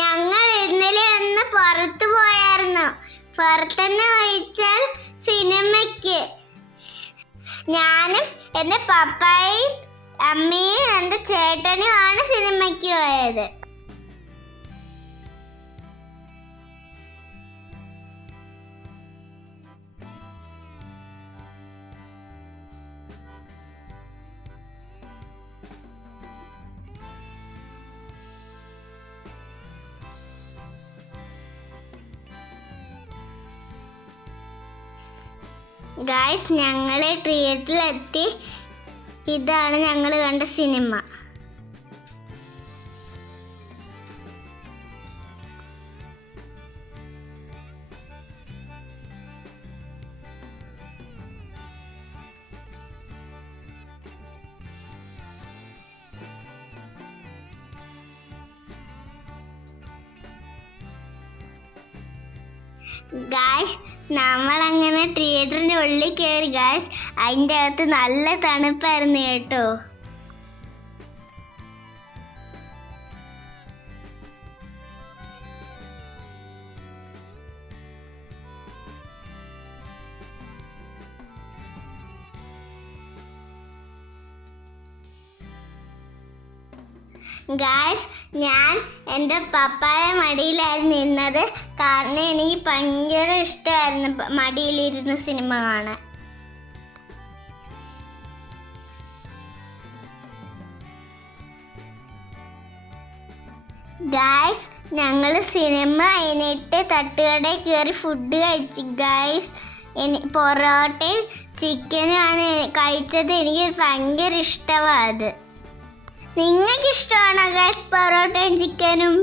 ഞങ്ങൾ ഇന്നലെ ഒന്ന് പുറത്തു പോയായിരുന്നു. പുറത്തെന്ന് ചോദിച്ചാൽ സിനിമയ്ക്ക്. ഞാനും എൻ്റെ പപ്പായും അമ്മയും എൻ്റെ ചേട്ടനുമാണ് സിനിമയ്ക്ക് പോയത്. ഗായ്സ്, ഞങ്ങൾ തിയേറ്ററിലെത്തി. ഇതാണ് ഞങ്ങൾ കണ്ട സിനിമ. ഗായ്സ്, നമ്മളങ്ങനെ തിയേറ്ററിൻ്റെ ഉള്ളിൽ കയറി. ഗായ്സ്, അതിൻ്റെ അകത്ത് നല്ല തണുപ്പായിരുന്നു കേട്ടോ. ഗായ്സ്, ഞാൻ എൻ്റെ പപ്പായുടെ മടിയിലായിരുന്നു നിന്നത്. കാരണം എനിക്ക് ഭയങ്കര ഇഷ്ടമായിരുന്നു മടിയിലിരുന്ന് സിനിമ കാണാൻ. ഗായ്സ്, ഞങ്ങൾ സിനിമ കഴിഞ്ഞിട്ട് തട്ടുകടയിൽ കയറി ഫുഡ് കഴിച്ചു. ഗായ്സ്, പൊറോട്ടയും ചിക്കനുമാണ് കഴിച്ചത്. എനിക്ക് ഭയങ്കര ഇഷ്ടമാണ് അത്. നിങ്ങൾക്ക് ഇഷ്ടമാണോ ഗായ്സ് പൊറോട്ടയും ചിക്കനും?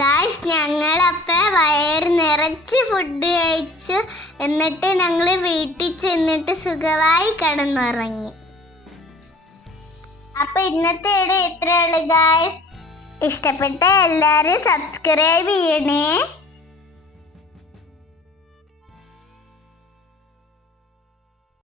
ഗായ്സ്, ഞങ്ങളപ്പോൾ വയറ് നിറച്ച് ഫുഡ് കഴിച്ചു. എന്നിട്ട് ഞങ്ങൾ വീട്ടിൽ ചെന്നിട്ട് സുഖമായി കിടന്നുറങ്ങി. അപ്പോൾ ഇന്നത്തെ വീഡിയോ ഇത്രയേ ഉള്ളൂ ഗായ്സ്. ഇഷ്ടപ്പെട്ട എല്ലാവരും സബ്സ്ക്രൈബ് ചെയ്യണേ.